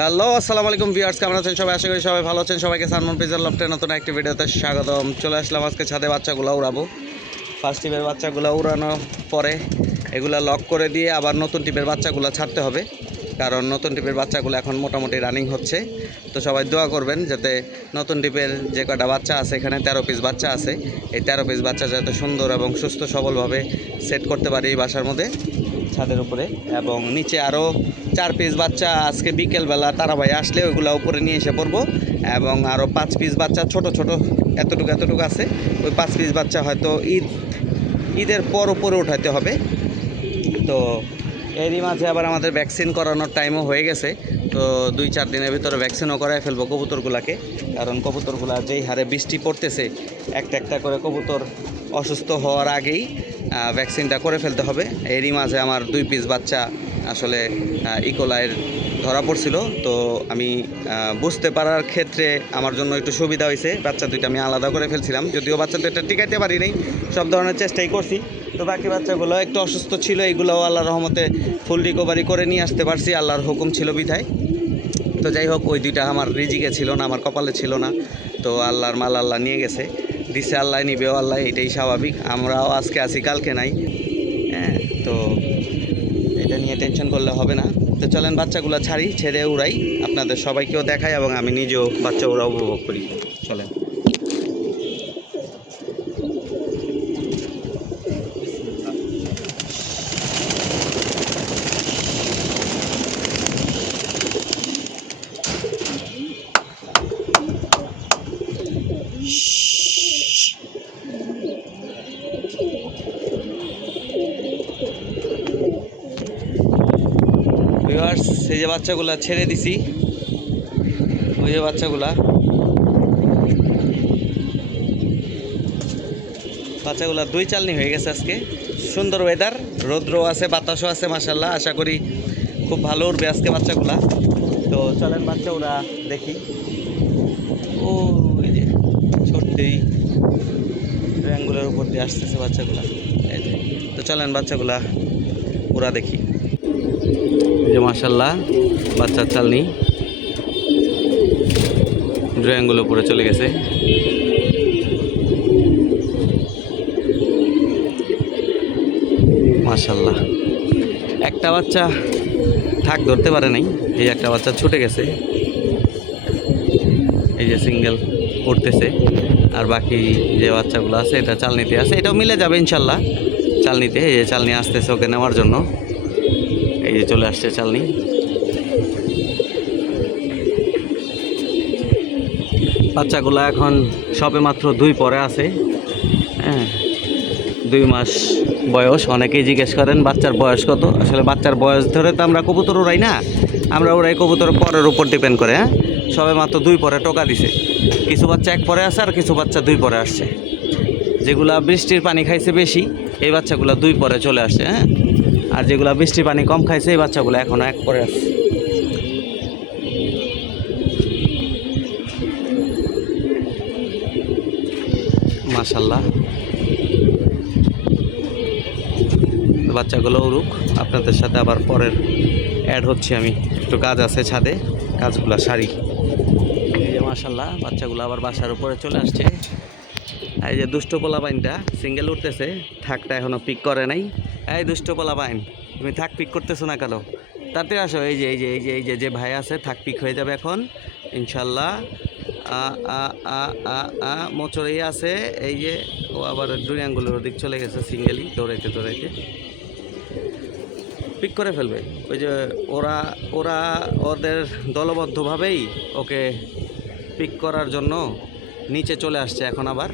Hello আসসালামু আলাইকুম viewers, কেমন আছেন সবাই? আশা করি সবাই ভালো আছেন। সবাইকে সানমন পিজার লফটের নতুন একটি ভিডিওতে স্বাগতম। চলে আসলাম আজকে ছাদে বাচ্চাগুলো উড়াবো। ফার্স্ট টিপের বাচ্চাগুলো উড়ানোর পরে এগুলা লক করে দিয়ে আবার নতুন টিপের বাচ্চাগুলো ছাড়তে হবে, কারণ নতুন টিপের বাচ্চাগুলো এখন মোটামুটি রানিং হচ্ছে। তো সবাই দোয়া করবেন যাতে নতুন টিপের যে কটা বাচ্চা আছে, এখানে 13 পিস বাচ্চা আছে, এই 13 পিস বাচ্চা যাতে সুন্দর এবং সুস্থ সবলভাবে সেট করতে পারি এই বাসার মধ্যে, ছাদের উপরে। এবং নিচে আরও 4 পিস বাচ্চা আজকে বিকেলবেলা তারা ভাই আসলে ওইগুলো উপরে নিয়ে এসে পড়বো। এবং আরও 5 পিস বাচ্চা ছোট ছোট এতটুকু আছে, ওই 5 পিস বাচ্চা হয়তো ঈদের পর উপরে উঠাতে হবে। তো এরই মাঝে আবার আমাদের ভ্যাকসিন করানোর টাইমও হয়ে গেছে। তো 2-4 দিনের ভিতরে ভ্যাকসিনও করায় ফেলবো কবুতরগুলোকে, কারণ কবুতরগুলো যেই হারে বৃষ্টি পড়তেছে, একটা করে কবুতর অসুস্থ হওয়ার আগেই ভ্যাকসিনটা করে ফেলতে হবে। এরই মাঝে আমার 2 পিস বাচ্চা আসলে ইকোলাইয়ের ধরা পড়ছিল। তো আমি বুঝতে পারার ক্ষেত্রে আমার জন্য একটু সুবিধা হয়েছে, বাচ্চা দুইটা আমি আলাদা করে ফেলছিলাম, যদিও বাচ্চা দুইটা টিকাইতে পারি নাই, সব ধরনের চেষ্টাই করছি। তো বাকি বাচ্চাগুলো একটু অসুস্থ ছিল, এইগুলোও আল্লাহর রহমতে ফুল রিকভারি করে নিয়ে আসতে পারছি, আল্লাহর হুকুম ছিল বিধায়। তো যাই হোক, ওই দুইটা আমার রিজিকে ছিল না, আমার কপালে ছিল না। তো আল্লাহর মাল আল্লাহ নিয়ে গেছে, দিছে আল্লাহ, নিবেও আল্লাহ, এটাই স্বাভাবিক। আমরাও আজকে আছি কালকে নাই, হ্যাঁ। তো এটা নিয়ে টেনশন করলে হবে না। তো চলেন বাচ্চাগুলো ছাড়ি, ছেড়ে উড়াই, আপনাদের সবাইকেও দেখাই এবং আমি নিজেও বাচ্চা উড়া উপভোগ করি। চলেন। ভিউয়ার্স, এই যে বাচ্চাগুলা ছেড়ে দিছি, ওই যে বাচ্চাগুলা দুই চালনি হয়ে গেছে আজকে। সুন্দর ওয়েদার, রৌদ্র আছে, বাতাসও আছে, মাশাল্লাহ। আশা করি খুব ভালো উঠবে আজকে বাচ্চাগুলা। তো চলেন বাচ্চা ওরা দেখি। ও এই যে ছোট্টই ট্রায়াঙ্গুলের উপর দিয়ে আসতেছে বাচ্চাগুলা, এই যে। তো চলেন বাচ্চাগুলা ওরা দেখি। এই যে মাশাল্লাহ বাচ্চার চালনি ট্রায়াঙ্গুলের উপরে চলে গেছে। মাশাল্লাহ, একটা বাচ্চা থাক ধরতে পারে নাই, এই একটা বাচ্চা ছুটে গেছে, এই যে সিঙ্গেল উঠতেছে। আর বাকি যে বাচ্চাগুলো আছে এটা চালনিতে আছে, এটাও মিলে যাবে ইনশাল্লাহ চালনিতে। এই যে চালনি আসতেছে ওকে নেওয়ার জন্য, এই যে চলে আসছে চালনি। বাচ্চাগুলো এখন সবে মাত্র 2 পরে আছে, হ্যাঁ, 2 মাস বয়স। অনেকেই জিজ্ঞেস করেন বাচ্চার বয়স কত। আসলে বাচ্চার বয়স ধরে তো আমরা কবুতর উড়াই না, আমরা উড়াই কবুতর পরের উপর ডিপেন্ড করে। হ্যাঁ, সবে মাত্র 2 পরে টোকা দিছে। কিছু বাচ্চা 1 পরে আছে, আর কিছু বাচ্চা 2 পরে আসছে। যেগুলা বৃষ্টির পানি খাইছে বেশি, এই বাচ্চাগুলো 2 পরে চলে আসছে, হ্যাঁ। আর যেগুলা বৃষ্টির পানি কম খাইছে, এই বাচ্চাগুলো এখনও 1 পরে আছে। মাশাল্লাহ, বাচ্চাগুলো উড়ুক, আপনাদের সাথে আবার পরের অ্যাড হচ্ছে। আমি একটু কাজ আছে ছাদে, কাজগুলো সারি। এই যে মাশাল্লাহ বাচ্চাগুলো আবার বাসার উপরে চলে আসছে। এই যে দুষ্ট পোলাপাইনটা সিঙ্গেল উঠতেছে, থাকটা এখনো পিক করে নাই। এই দুষ্ট পোলাপাইন, তুমি থাক পিক করতেছো না কেন? তাতে আসো, এই যে এই যে এই যে এই যে যে ভাই আছে, থাক পিক হয়ে যাবে এখন ইনশাল্লাহ। মোচড়েই আছে, এই যে ও আবার 2 আঙ্গুলের ওদিক চলে গেছে, সিঙ্গেলই দৌড়াইতে দৌড়াইতে পিক করে ফেলবে। ওই যে ওরা ওরা ওদের দলবদ্ধভাবেই ওকে পিক করার জন্য নিচে চলে আসছে এখন আবার।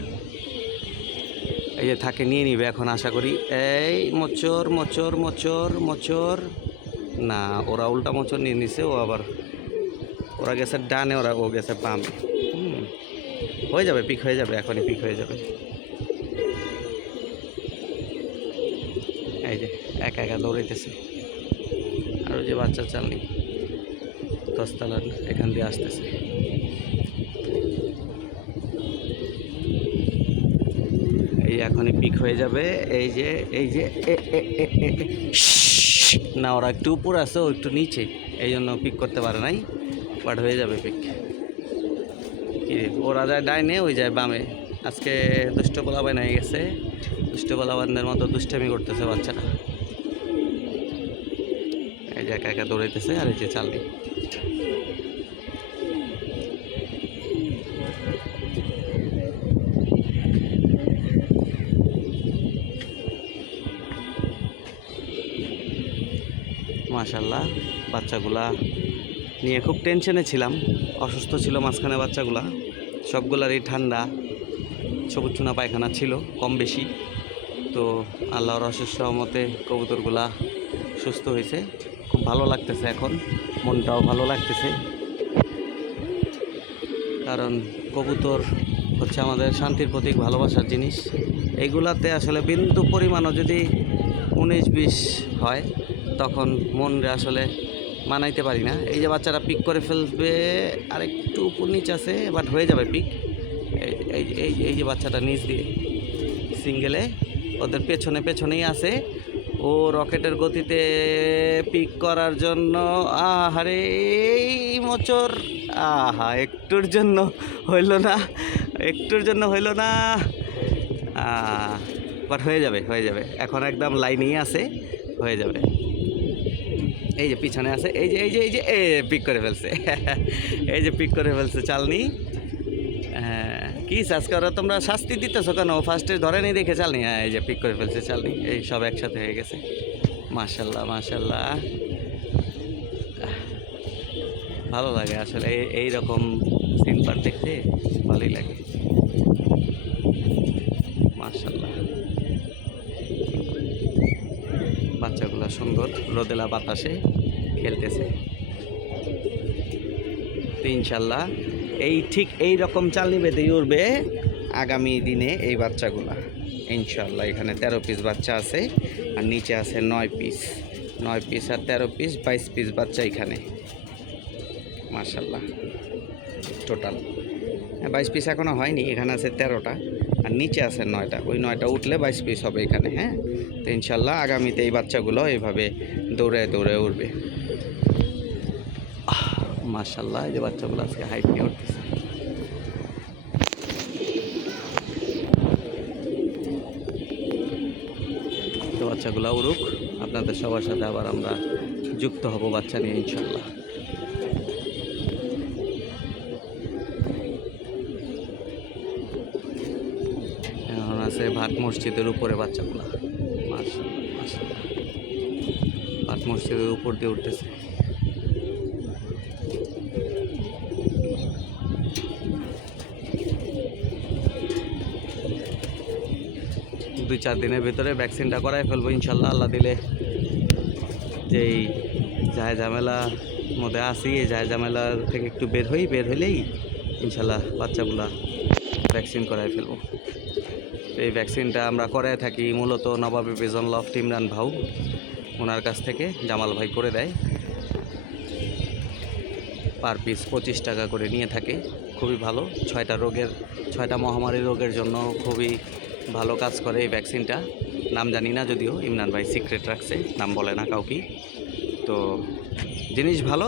এই যে থাকে নিয়ে নিবে এখন আশা করি। এই মোচর মোচর মোচর মোচর, না ওরা উল্টা মোচর নিয়ে নিছে। ও আবার ওরা গেছে ডানে, ও গেছে বামে। হয়ে যাবে, পিক হয়ে যাবে, এখনই পিক হয়ে যাবে। এই যে একা একা দৌড়াইতেছে। আর ওই যে বাচ্চা চালনি 10 তলার এখান দিয়ে আসতেছে। এই এখনই পিক হয়ে যাবে। এই যে এই যে না, ওরা একটু উপরে আছে, ও একটু নিচে, এই জন্য পিক করতে পারে নাই। বাট হয়ে যাবে পিক। কি রে, ওরা যায় ডাইনে, ওই যায় বামে। আজকে দুষ্ট পোলাবান হয়ে গেছে, দুষ্ট পোলাবানদের মতো দুষ্টামি করতেছে বাচ্চাটা। এই যে একা একা দৌড়াইতেছে, আর এই যে চালনি। মাশাল্লাহ, বাচ্চাগুলা নিয়ে খুব টেনশনে ছিলাম, অসুস্থ ছিল মাঝখানে বাচ্চাগুলা। সবগুলারই ঠান্ডা, সবুজ চুনা পায়খানা ছিল কম বেশি। তো আল্লাহর অশেষ রহমতে কবুতরগুলা সুস্থ হয়েছে, খুব ভালো লাগতেছে এখন, মনটাও ভালো লাগতেছে। কারণ কবুতর হচ্ছে আমাদের শান্তির প্রতীক, ভালোবাসার জিনিস। এইগুলাতে আসলে বিন্দু পরিমাণও যদি 19-20 হয় তখন মনরে আসলে মানাইতে পারি না। এই যে বাচ্চারা পিক করে ফেলবে, আরেকটু উপর নিচ আছে, বাট হয়ে যাবে পিক। এই যে বাচ্চাটা নিচ দিয়ে সিঙ্গেলে ওদের পেছনেই আছে, ও রকেটের গতিতে পিক করার জন্য। আহারে এই মোচর, আহা একটুর জন্য হইল না, বাট হয়ে যাবে এখন, একদম লাইনেই আছে, হয়ে যাবে। এই যে পিছনে আছে, এই যে পিক করে ফেলছে এই যে পিক করে ফেলছে চালনি। হ্যাঁ, কি সাজ করো তোমরা, শাস্তি দিতেছো কেন? ফার্স্টে ধরে নেই দেখে চালনি। হ্যাঁ, এই যে পিক করে ফেলছে চালনি, এই সব একসাথে হয়ে গেছে। মাশাল্লাহ মাশাল্লাহ, ভালো লাগে আসলে এই রকম সিন পার দেখতে, ভালোই লাগে। মাশাল্লাহ, বাচ্চাগুলো সুন্দর রোদেলা বাতাসে খেলতেছে। তো ইনশাল্লাহ ঠিক এই রকম চালনি বেঁধেই উঠবে আগামী দিনে এই বাচ্চাগুলা ইনশাল্লাহ। এখানে 13 পিস বাচ্চা আছে, আর নিচে আছে 9 পিস আর 13 পিস 22 পিস বাচ্চা এখানে। মাশাল্লাহ, টোটাল 22 পিস এখনও হয়নি, এখানে আছে 13টা, আর নিচে আছে 9টা। ওই 9টা উঠলে 22 পিস হবে এখানে। হ্যাঁ, তো ইনশাল্লাহ আগামীতে এই বাচ্চাগুলো এইভাবে দৌড়ে উঠবে। মাশাল্লাহ, এই যে বাচ্চাগুলো আজকে হাইট নিয়ে উঠতেছে। তো বাচ্চাগুলো উড়ুক, আপনাদের সবার সাথে আবার আমরা যুক্ত হব বাচ্চা নিয়ে ইনশাল্লাহ। এখন আছে ভাট মসজিদের উপরে বাচ্চাগুলা। মাশাল্লাহ মাশাল্লাহ, ভাট মসজিদের উপর দিয়ে উঠতেছে। দুই চার দিনের ভিতরে ভ্যাকসিনটা করাই ফেলবো ইনশাল্লাহ, আল্লাহ দিলে। যেই যায় ঝামেলার মধ্যে আসি, এই যায় ঝামেলার থেকে একটু বের হইলেই ইনশাল্লাহ বাচ্চাগুলা ভ্যাকসিন করাই ফেলবো। এই ভ্যাকসিনটা আমরা করাই থাকি মূলত নবাবী ভিশন লফট ইমরান ভাউ, ওনার কাছ থেকে জামাল ভাই করে দেয়। পার পিস 25 টাকা করে নিয়ে থাকে, খুবই ভালো। 6টা মহামারী রোগের জন্য খুবই ভালো কাজ করে এই ভ্যাকসিনটা। নাম জানি না, যদিও ইমরান ভাই সিক্রেট রাখছে, নাম বলে না কাউকে। তো জিনিস ভালো,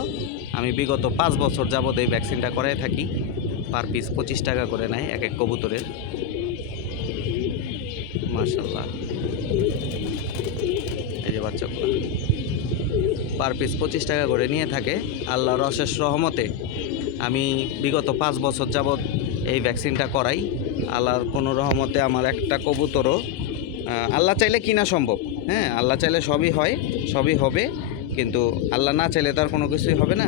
আমি বিগত 5 বছর যাবত এই ভ্যাকসিনটা করাই থাকি। পার পিস 25 টাকা করে নেয় এক কবুতরের। মাশাল্লাহ, এই যে বাচ্চাগুলো পার পিস 25 টাকা করে নিয়ে থাকে। আল্লাহর অশেষ রহমতে আমি বিগত 5 বছর যাবত এই ভ্যাকসিনটা করাই। আল্লাহর কোনো রহমতে আমার একটা কবুতরও, আল্লাহ চাইলে কিনা সম্ভব। হ্যাঁ, আল্লাহ চাইলে সবই হয়, সবই হবে, কিন্তু আল্লাহ না চাইলে তার কোনো কিছুই হবে না।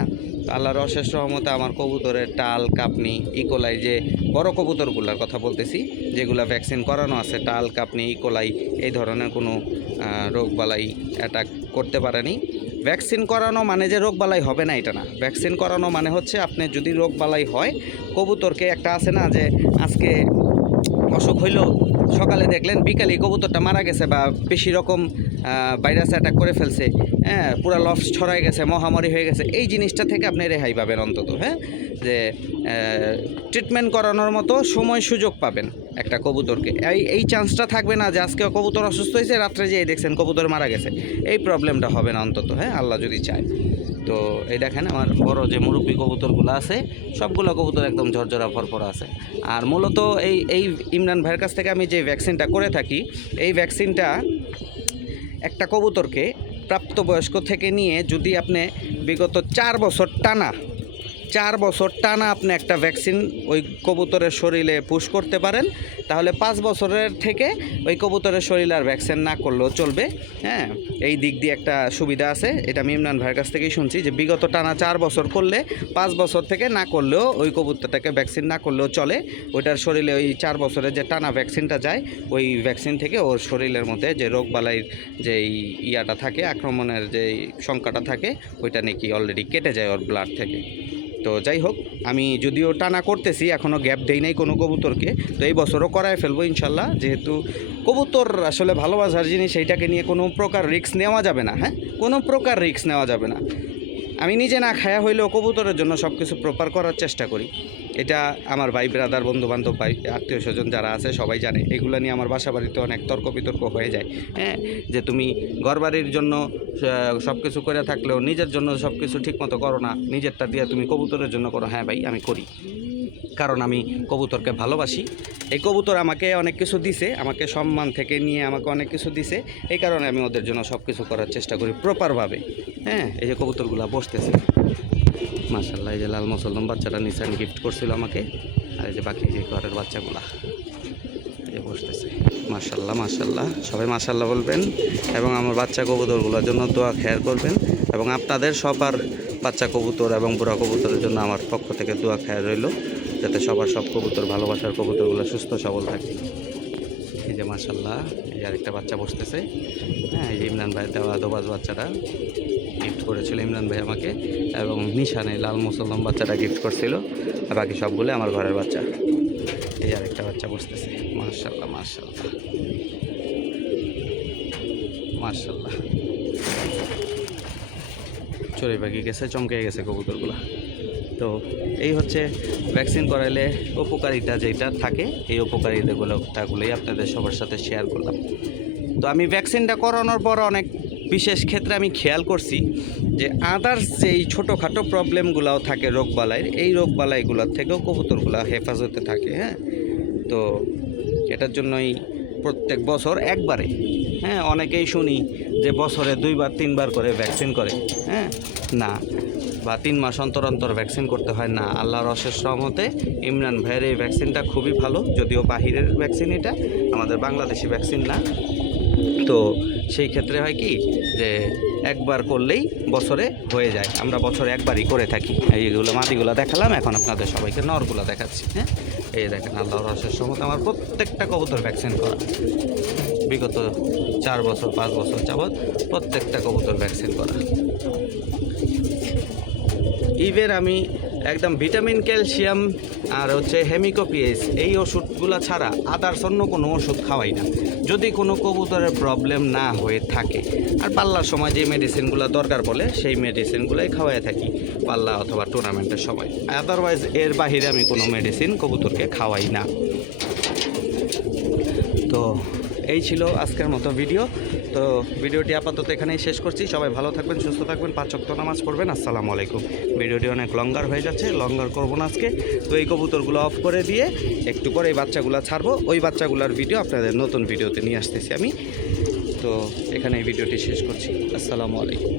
আল্লাহর অশেষ রহমতে আমার কবুতরের টাল, কাপনি, ইকোলাই, যে বড় কবুতরগুলোর কথা বলতেছি, যেগুলো ভ্যাকসিন করানো আছে, টাল, কাপনি, ইকোলাই, এই ধরনের কোনো রোগবালাই অ্যাটাক করতে পারেনি। ভ্যাকসিন করানো মানে যে রোগবালাই হবে না এটা না। ভ্যাকসিন করানো মানে হচ্ছে আপনি যদি রোগবালাই হয়, কবুতরকে একটা আছে না যে আজকে অসুখ হইল, সকালে দেখলেন বিকালে কবুতরটা মারা গেছে বা বেশি রকম ভাইরাস অ্যাটাক করে ফেলছে, হ্যাঁ, পুরা লফট ছড়াই গেছে, মহামারী হয়ে গেছে, এই জিনিসটা থেকে আপনি রেহাই পাবেন অন্তত। হ্যাঁ, যে ট্রিটমেন্ট করানোর মতো সময় সুযোগ পাবেন একটা কবুতরকে। এই চান্সটা থাকবে না যে আজকে কবুতর অসুস্থ হয়েছে, রাত্রে যেয়ে দেখছেন কবুতর মারা গেছে, এই প্রবলেমটা হবে না অন্তত। হ্যাঁ, আল্লাহ যদি চায়। তো এই দেখেন আমার বড় যে মুরব্বী কবুতরগুলো আছে সবগুলো কবুতর একদম ঝরঝরা ফরফরা আছে। আর মূলত এই ইমরান ভাইয়ের কাছ থেকে আমি যে ভ্যাকসিনটা করে থাকি, এই ভ্যাকসিনটা একটা কবুতরকে প্রাপ্তবয়স্ক থেকে নিয়ে যদি আপনি বিগত 4 বছর টানা আপনি একটা ভ্যাকসিন ওই কবুতরের শরীরে পুশ করতে পারেন, তাহলে 5 বছরের থেকে ওই কবুতরের শরীরে আর ভ্যাকসিন না করলেও চলবে। হ্যাঁ, এই দিক দিয়ে একটা সুবিধা আছে। এটা আমি ইমরান ভাইয়ের কাছ থেকেই শুনছি যে বিগত টানা 4 বছর করলে 5 বছর থেকে না করলেও ওই কবুতরটাকে ভ্যাকসিন না করলেও চলে। ওইটার শরীরে ওই 4 বছরের যে টানা ভ্যাকসিনটা যায়, ওই ভ্যাকসিন থেকে ওর শরীরের মধ্যে যে রোগবালাইয়ের যে ইয়াটা থাকে, আক্রমণের যে সংখ্যাটা থাকে, ওইটা নাকি অলরেডি কেটে যায় ওর ব্লাড থেকে। তো যাই হোক, আমি যদিও টানা করতেছি, এখনও গ্যাপ দেই নাই কোনো কবুতরকে, তো এই বছরও করায় ফেলবো ইনশাল্লাহ। যেহেতু কবুতর আসলে ভালোবাসার জিনিস, এইটাকে নিয়ে কোনো প্রকার রিস্ক নেওয়া যাবে না। হ্যাঁ, কোনো প্রকার রিস্ক নেওয়া যাবে না। আমি নিজে না খায়া হইলেও কবুতরের জন্য সব কিছু প্রপার করার চেষ্টা করি। এটা আমার ভাই ব্রাদার, বন্ধুবান্ধব, ভাই আত্মীয় স্বজন যারা আছে সবাই জানে। এগুলো নিয়ে আমার বাসা বাড়িতে অনেক তর্ক বিতর্ক হয়ে যায়। হ্যাঁ, যে তুমি ঘরবাড়ির জন্য সব কিছু করে থাকলেও নিজের জন্য সব কিছু ঠিকমতো করো না, নিজেরটা দিয়ে তুমি কবুতরের জন্য করো। হ্যাঁ ভাই, আমি করি, কারণ আমি কবুতরকে ভালোবাসি। এই কবুতর আমাকে অনেক কিছু দিছে, আমাকে সম্মান থেকে নিয়ে আমাকে অনেক কিছু দিছে। এই কারণে আমি ওদের জন্য সব কিছু করার চেষ্টা করি প্রপারভাবে। হ্যাঁ, এই যে কবুতরগুলো বসতেছে মাশাআল্লাহ, এই যে লাল মুসলমান বাচ্চাটা নিসান গিফট করছিল আমাকে, আর এই যে বাকি যে ঘরের বাচ্চাগুলা এই যে বসতেছে। মাশাআল্লাহ মাশাআল্লাহ, সবাই মাশাআল্লাহ বলবেন এবং আমার বাচ্চা কবুতরগুলোর জন্য দোয়া খেয়াল করবেন, এবং আপনাদের সবার বাচ্চা কবুতর এবং বুড়া কবুতরের জন্য আমার পক্ষ থেকে দোয়া খেয়াল রইল, যাতে সবার সব কবুতর, ভালোবাসার কবুতরগুলো সুস্থ সবল থাকে। এই যে মাশাআল্লাহ, এই আরেকটা বাচ্চা বসতেছে। হ্যাঁ, এই যে ইমরান ভাই দেওয়া দোবাজ বাচ্চাটা গিফট করেছিল ইমরান ভাই আমাকে, এবং নিশানে লাল মুসলমান বাচ্চাটা গিফট করছিল, আর বাকি সবগুলো আমার ঘরের বাচ্চা। এই আরেকটা বাচ্চা বসতেছে। মাশাআল্লাহ মাশাআল্লাহ মাশাআল্লাহ, চড়ে পাখি গেছে, চমকে গেছে কবুতরগুলো। তো এই হচ্ছে ভ্যাকসিন করাইলে উপকারিতা যেটা থাকে, এই উপকারিতাগুলোই আপনাদের সবার সাথে শেয়ার করলাম। তো আমি ভ্যাকসিনটা করানোর পর অনেক বিশেষ ক্ষেত্রে আমি খেয়াল করছি যে আদার্স যেই ছোটোখাটো প্রবলেমগুলোও থাকে রোগবালাইয়ের, এই রোগবালাইগুলোর থেকেও কবুতরগুলো হেফাজতে থাকে। হ্যাঁ, তো এটার জন্যই প্রত্যেক বছর একবারে, হ্যাঁ, অনেকেই শুনি যে বছরে 2-3 বার করে ভ্যাকসিন করে। হ্যাঁ, না, বা 3 মাস অন্তর অন্তর ভ্যাকসিন করতে হয় না। আল্লাহর অশেষ রহমতে ইমরান ভাইয়ের এই ভ্যাকসিনটা খুবই ভালো, যদিও বাহিরের ভ্যাকসিন, এটা আমাদের বাংলাদেশি ভ্যাকসিন না। তো সেই ক্ষেত্রে হয় কি যে একবার করলেই বছরে হয়ে যায়। আমরা বছরে একবারই করে থাকি। এইগুলো মাদিগুলো দেখালাম, এখন আপনাদের সবাইকে নরগুলো দেখাচ্ছি। হ্যাঁ, এই দেখেন আল্লাহর অশেষ রহমতে আমার প্রত্যেকটা কবুতর ভ্যাকসিন করা, বিগত 4 বছর 5 বছর যাবৎ প্রত্যেকটা কবুতর ভ্যাকসিন করা। ইভেন আমি একদম ভিটামিন, ক্যালসিয়াম আর হচ্ছে হেমিকোপিএস, এই ওষুধগুলো ছাড়া আদার্স অন্য কোনো ওষুধ খাওয়াই না, যদি কোনো কবুতরের প্রবলেম না হয়ে থাকে। আর পাল্লার সময় যে মেডিসিনগুলো দরকার বলে সেই মেডিসিনগুলোই খাওয়াই থাকি পাল্লা অথবা টুর্নামেন্টের সময়। আদারওয়াইজ এর বাহিরে আমি কোনো মেডিসিন কবুতরকে খাওয়াই না। তো এই ছিল আজকের মতো ভিডিও। তো ভিডিওটি আপাতত এখানেই শেষ করছি। সবাই ভালো থাকবেন, সুস্থ থাকবেন, 5 ওয়াক্ত নামাজ পড়বেন। আসসালামু আলাইকুম। ভিডিওটি অনেক লঙ্গার হয়ে যাচ্ছে, লঙ্গার করবো না আজকে। তো এই কবুতরগুলো অফ করে দিয়ে একটু পরে এই বাচ্চাগুলো ছাড়বো। ওই বাচ্চাগুলোর ভিডিও আপনাদের নতুন ভিডিওতে নিয়ে আসতেছি আমি। তো এখানে এই ভিডিওটি শেষ করছি। আসসালামু আলাইকুম।